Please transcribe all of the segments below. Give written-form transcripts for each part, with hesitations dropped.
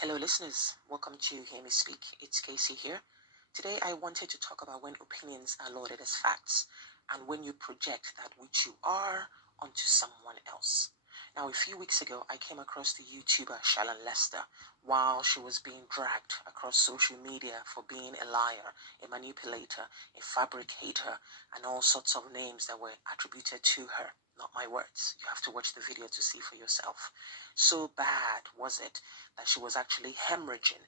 Hello, listeners. Welcome to Hear Me Speak. It's Casey here. Today, I wanted to talk about when opinions are lauded as facts and when you project that which you are onto someone else. Now, a few weeks ago, I came across the YouTuber Shallon Lester while she was being dragged across social media for being a liar, a manipulator, a fabricator, and all sorts of names that were attributed to her. Not my words. You have to watch the video to see for yourself. So bad was it that she was actually hemorrhaging,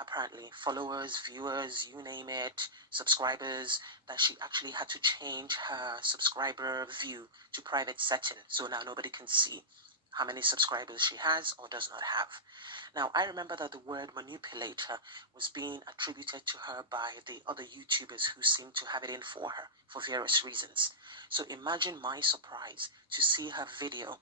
apparently, followers, viewers, you name it, subscribers, that she actually had to change her subscriber view to private setting so now nobody can see how many subscribers she has or does not have. Now, I remember that the word manipulator was being attributed to her by the other YouTubers who seemed to have it in for her for various reasons. So imagine my surprise to see her video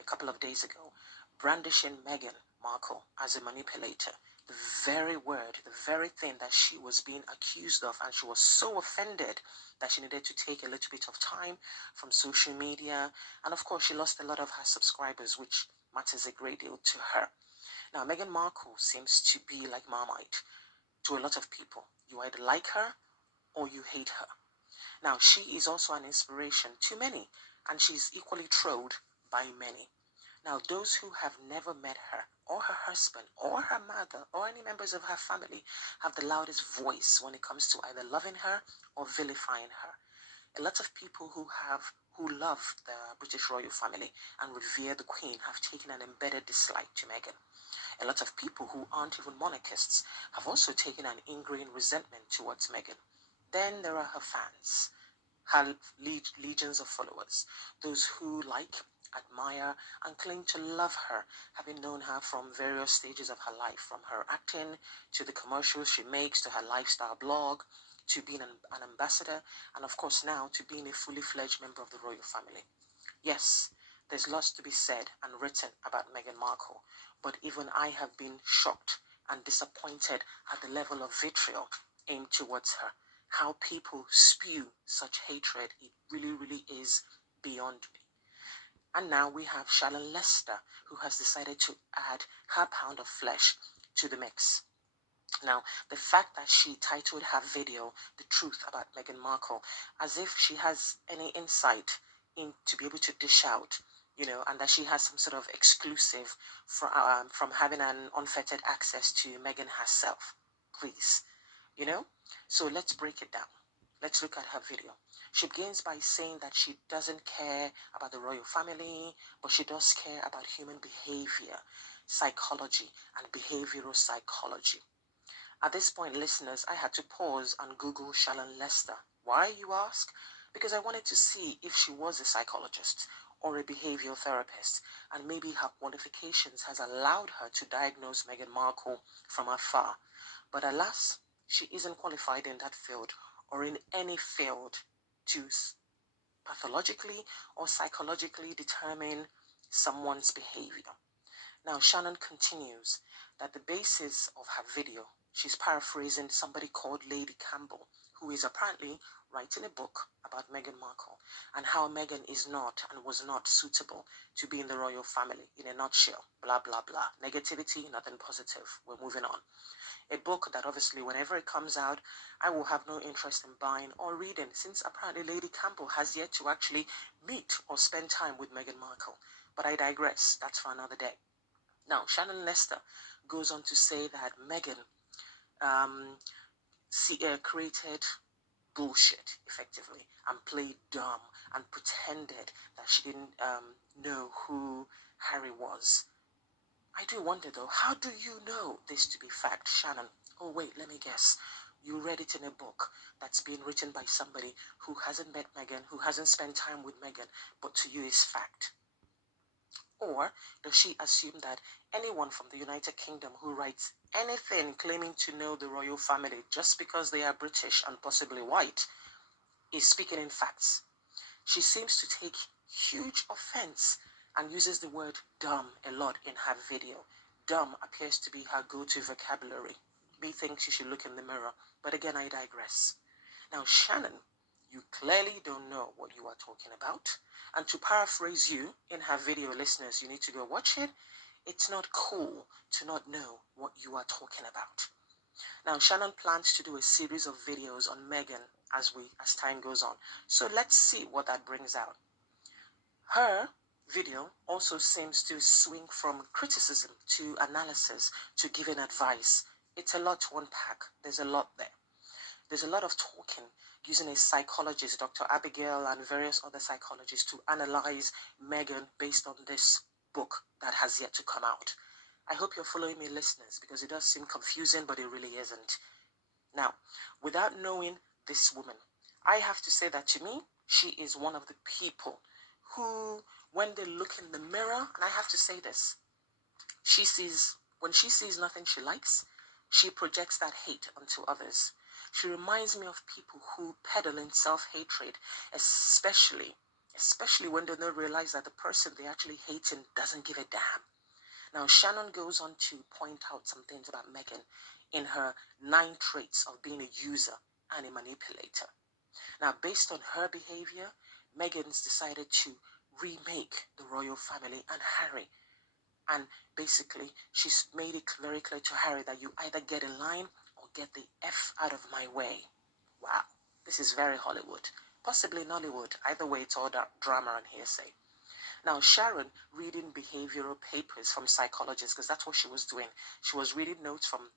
a couple of days ago brandishing Meghan Markle as a manipulator. The very word, the very thing that she was being accused of, and she was so offended that she needed to take a little bit of time from social media. And of course, she lost a lot of her subscribers, which matters a great deal to her. Now, Meghan Markle seems to be like Marmite to a lot of people. You either like her or you hate her. Now, she is also an inspiration to many, and she's equally trolled by many. Now, those who have never met her, or her husband, or her mother, or any members of her family, have the loudest voice when it comes to either loving her or vilifying her. A lot of people who love the British royal family and revere the Queen have taken an embedded dislike to Meghan. A lot of people who aren't even monarchists have also taken an ingrained resentment towards Meghan. Then there are her fans, her legions of followers, those who like, admire, and claim to love her, having known her from various stages of her life, from her acting to the commercials she makes, to her lifestyle blog, to being an ambassador, and of course now to being a fully fledged member of the royal family. Yes, there's lots to be said and written about Meghan Markle, but even I have been shocked and disappointed at the level of vitriol aimed towards her. How people spew such hatred, it really, really is beyond me. And now we have Shallon Lester, who has decided to add her pound of flesh to the mix. Now, the fact that she titled her video "The Truth About Meghan Markle," as if she has any insight in to be able to dish out, and that she has some sort of exclusive from having an unfettered access to Meghan herself. Please, you know? So let's break it down. Let's look at her video. She begins by saying that she doesn't care about the royal family, but she does care about human behavior, psychology, and behavioral psychology. At this point, listeners, I had to pause and Google Shallon Lester. Why, you ask? Because I wanted to see if she was a psychologist or a behavioral therapist, and maybe her qualifications has allowed her to diagnose Meghan Markle from afar. But alas, she isn't qualified in that field or in any field to pathologically or psychologically determine someone's behavior. Now, Shannon continues that the basis of her video, she's paraphrasing somebody called Lady Campbell, who is apparently writing a book about Meghan Markle and how Meghan is not and was not suitable to be in the royal family. In a nutshell, blah, blah, blah. Negativity, nothing positive. We're moving on. A book that obviously whenever it comes out, I will have no interest in buying or reading, since apparently Lady Campbell has yet to actually meet or spend time with Meghan Markle. But I digress. That's for another day. Now, Shallon Lester goes on to say that Meghan created bullshit, effectively, and played dumb and pretended that she didn't know who Harry was. I do wonder, though, how do you know this to be fact, Shannon? Oh, wait, let me guess. You read it in a book that's been written by somebody who hasn't met Meghan, who hasn't spent time with Meghan, but to you is fact. Or does she assume that anyone from the United Kingdom who writes anything claiming to know the royal family just because they are British and possibly white is speaking in facts? She seems to take huge offense and uses the word dumb a lot in her video. Dumb appears to be her go-to vocabulary. Methinks she should look in the mirror. But again, I digress. Now, Shannon, you clearly don't know what you are talking about. And to paraphrase you in her video, listeners, you need to go watch it. It's not cool to not know what you are talking about. Now, Shallon plans to do a series of videos on Meghan as time goes on. So let's see what that brings out. Her video also seems to swing from criticism to analysis to giving advice. It's a lot to unpack. There's a lot there. There's a lot of talking using a psychologist, Dr. Abigail, and various other psychologists to analyze Meghan based on this book that has yet to come out. I hope you're following me, listeners, because it does seem confusing, but it really isn't. Now, without knowing this woman, I have to say that to me, she is one of the people who, when they look in the mirror, and I have to say this, when she sees nothing she likes, she projects that hate onto others. She reminds me of people who peddle in self-hatred, especially when they don't realize that the person they're actually hating doesn't give a damn. Now, Shannon goes on to point out some things about Meghan in her 9 traits of being a user and a manipulator. Now, based on her behavior, Meghan's decided to remake the royal family and Harry. And basically, she's made it very clear to Harry that you either get in line or get the F out of my way. Wow, this is very Hollywood. Possibly Nollywood. Either way, it's all drama and hearsay. Now, Sharon reading behavioral papers from psychologists, because that's what she was doing. She was reading notes from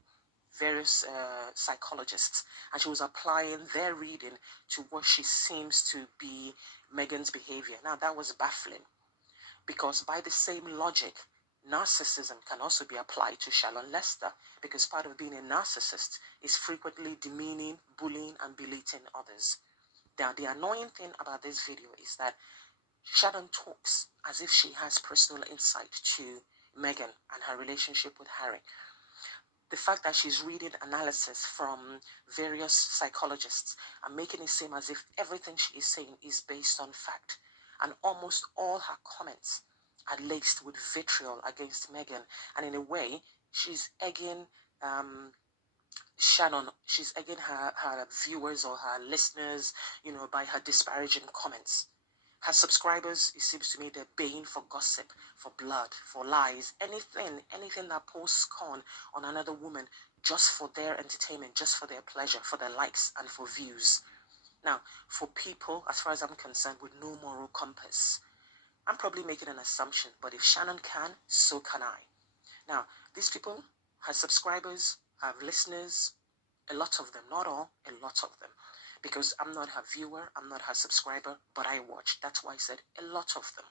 various psychologists, and she was applying their reading to what she seems to be Meghan's behavior. Now, that was baffling, because by the same logic, narcissism can also be applied to Shallon Lester, because part of being a narcissist is frequently demeaning, bullying, and belittling others. Now, the annoying thing about this video is that Shallon talks as if she has personal insight to Meghan and her relationship with Harry. The fact that she's reading analysis from various psychologists and making it seem as if everything she is saying is based on fact. And almost all her comments are laced with vitriol against Meghan. And in a way, she's egging she's egging her viewers or her listeners, by her disparaging comments. Her subscribers, it seems to me, they're baying for gossip, for blood, for lies, anything that pours scorn on another woman just for their entertainment, just for their pleasure, for their likes and for views. Now, for people, as far as I'm concerned, with no moral compass, I'm probably making an assumption, but if Shannon can, so can I. Now, these people, her subscribers, her listeners, a lot of them, not all, a lot of them. Because I'm not her viewer, I'm not her subscriber, but I watch. That's why I said a lot of them.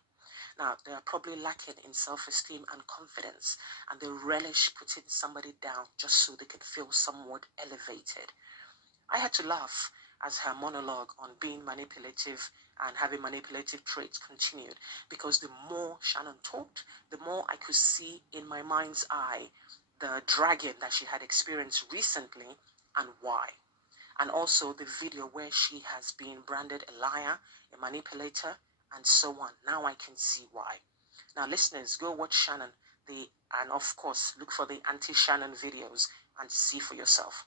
Now, they are probably lacking in self-esteem and confidence, and they relish putting somebody down just so they can feel somewhat elevated. I had to laugh as her monologue on being manipulative and having manipulative traits continued, because the more Shannon talked, the more I could see in my mind's eye the dragging that she had experienced recently and why. And also the video where she has been branded a liar, a manipulator, and so on. Now I can see why. Now, listeners, go watch Shannon, and of course, look for the anti-Shannon videos and see for yourself.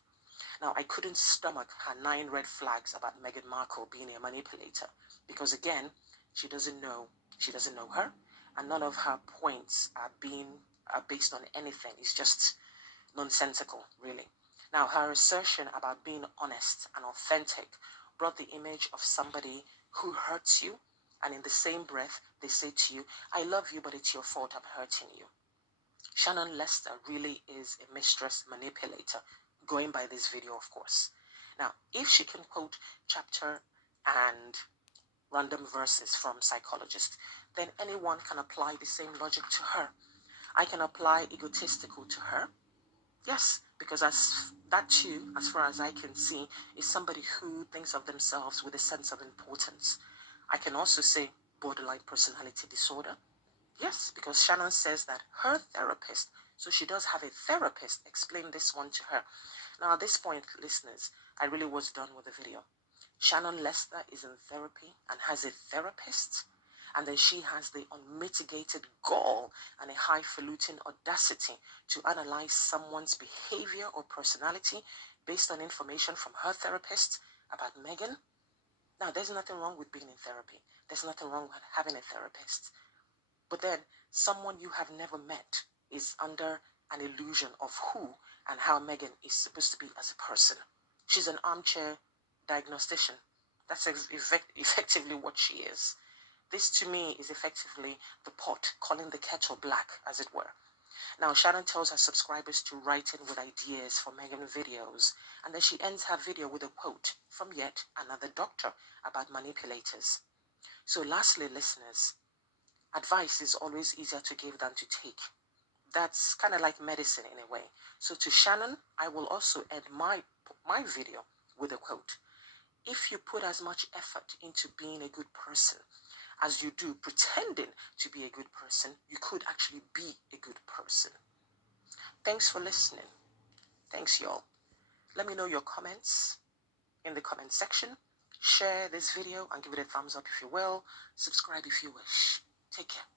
Now, I couldn't stomach her 9 red flags about Meghan Markle being a manipulator, because again, she doesn't know her, and none of her points are based on anything. It's just nonsensical, really. Now, her assertion about being honest and authentic brought the image of somebody who hurts you, and in the same breath, they say to you, I love you, but it's your fault I'm hurting you. Shallon Lester really is a mistress manipulator, going by this video, of course. Now, if she can quote chapter and random verses from psychologists, then anyone can apply the same logic to her. I can apply egotistical to her. Yes, because that too, as far as I can see, is somebody who thinks of themselves with a sense of importance. I can also say borderline personality disorder. Yes, because Shannon says that her therapist, so she does have a therapist, explained this one to her. Now, at this point, listeners, I really was done with the video. Shallon Lester is in therapy and has a therapist, and then she has the unmitigated gall and a highfalutin audacity to analyze someone's behavior or personality based on information from her therapist about Meghan. Now, there's nothing wrong with being in therapy. There's nothing wrong with having a therapist. But then, someone you have never met, is under an illusion of who and how Meghan is supposed to be as a person. She's an armchair diagnostician. That's effectively what she is. This to me is effectively the pot calling the kettle black, as it were. Now, Shallon tells her subscribers to write in with ideas for Meghan videos, and then she ends her video with a quote from yet another doctor about manipulators. So lastly, listeners, advice is always easier to give than to take. That's kind of like medicine in a way. So to Shallon, I will also end my video with a quote. If you put as much effort into being a good person as you do pretending to be a good person, you could actually be a good person. Thanks for listening. Thanks, y'all. Let me know your comments in the comment section. Share this video and give it a thumbs up if you will. Subscribe if you wish. Take care.